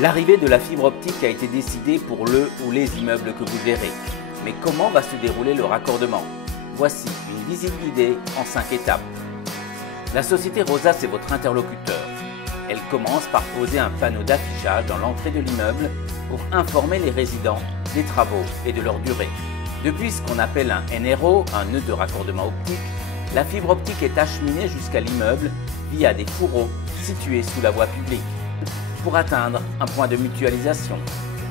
L'arrivée de la fibre optique a été décidée pour le ou les immeubles que vous verrez. Mais comment va se dérouler le raccordement? Voici une visite guidée en 5 étapes. La société Rosas est votre interlocuteur. Elle commence par poser un panneau d'affichage dans l'entrée de l'immeuble pour informer les résidents des travaux et de leur durée. Depuis ce qu'on appelle un NRO, un nœud de raccordement optique, la fibre optique est acheminée jusqu'à l'immeuble via des fourreaux situés sous la voie publique pour atteindre un point de mutualisation.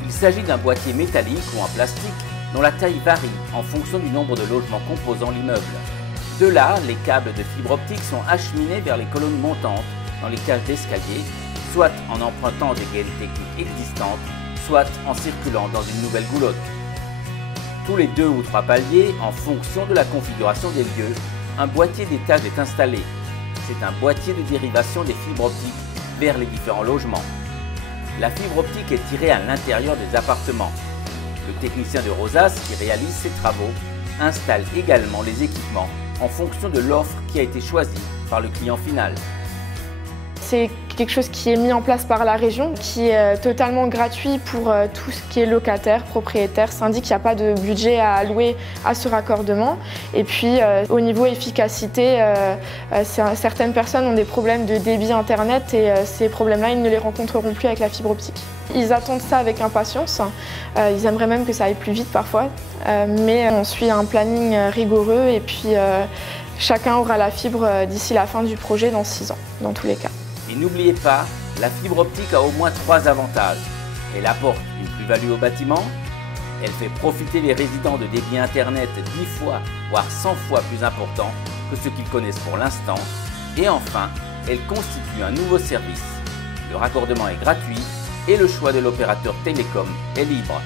Il s'agit d'un boîtier métallique ou en plastique dont la taille varie en fonction du nombre de logements composant l'immeuble. De là, les câbles de fibre optique sont acheminés vers les colonnes montantes dans les cages d'escalier, soit en empruntant des gaines techniques existantes, soit en circulant dans une nouvelle goulotte. Tous les 2 ou 3 paliers, en fonction de la configuration des lieux, un boîtier d'étage est installé. C'est un boîtier de dérivation des fibres optiques vers les différents logements. La fibre optique est tirée à l'intérieur des appartements. Le technicien de Rosas qui réalise ces travaux installe également les équipements en fonction de l'offre qui a été choisie par le client final. C'est quelque chose qui est mis en place par la région, qui est totalement gratuit pour tout ce qui est locataire, propriétaire, syndic. Il n'y a pas de budget à allouer à ce raccordement. Et puis au niveau efficacité, certaines personnes ont des problèmes de débit internet et ces problèmes-là, ils ne les rencontreront plus avec la fibre optique. Ils attendent ça avec impatience. Ils aimeraient même que ça aille plus vite parfois. Mais on suit un planning rigoureux et puis chacun aura la fibre d'ici la fin du projet dans 6 ans, dans tous les cas. Et n'oubliez pas, la fibre optique a au moins 3 avantages. Elle apporte une plus-value au bâtiment, elle fait profiter les résidents de débit internet 10 fois, voire 100 fois plus important que ce qu'ils connaissent pour l'instant, et enfin, elle constitue un nouveau service. Le raccordement est gratuit et le choix de l'opérateur télécom est libre.